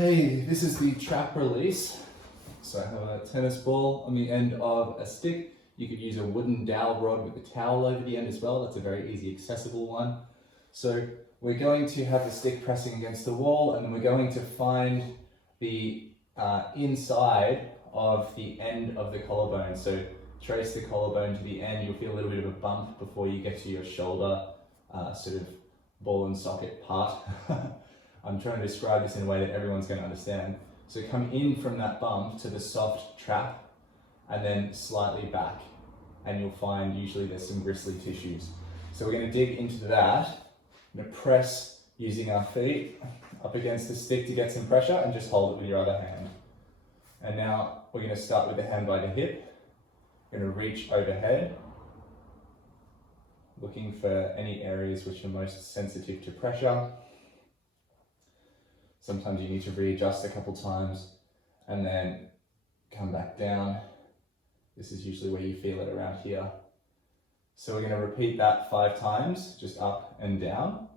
Okay, this is the trap release. So I have a tennis ball on the end of a stick. You could use a wooden dowel rod with a towel over the end as well. That's a very easy, accessible one. So we're going to have the stick pressing against the wall, and then we're going to find the inside of the end of the collarbone. So trace the collarbone to the end. You'll feel a little bit of a bump before you get to your shoulder, sort of ball and socket part. I'm trying to describe this in a way that everyone's going to understand. So come in from that bump to the soft trap and then slightly back, and you'll find usually there's some gristly tissues. So we're going to dig into that. We're going to press using our feet up against the stick to get some pressure, and just hold it with your other hand. And now we're going to start with the hand by the hip. We're going to reach overhead, looking for any areas which are most sensitive to pressure. Sometimes you need to readjust a couple times and then come back down. This is usually where you feel it, around here. So we're going to repeat that 5 times, just up and down.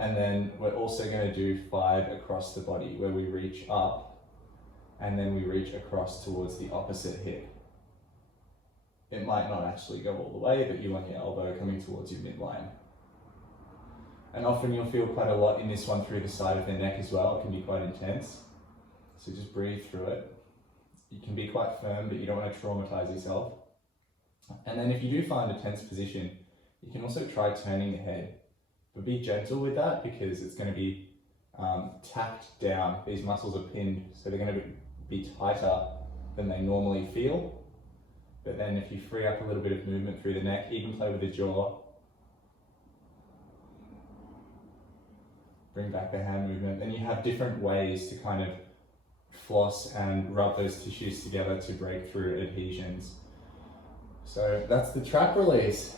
And then we're also going to do 5 across the body, where we reach up and then we reach across towards the opposite hip. It might not actually go all the way, but you want your elbow coming towards your midline. And often you'll feel quite a lot in this one through the side of the neck as well. It can be quite intense. So just breathe through it. You can be quite firm, but you don't want to traumatize yourself. And then if you do find a tense position, you can also try turning the head. But be gentle with that, because it's going to be tacked down. These muscles are pinned, so they're going to be tighter than they normally feel. But then if you free up a little bit of movement through the neck, even play with the jaw, bring back the hand movement, then you have different ways to kind of floss and rub those tissues together to break through adhesions. So that's the trap release.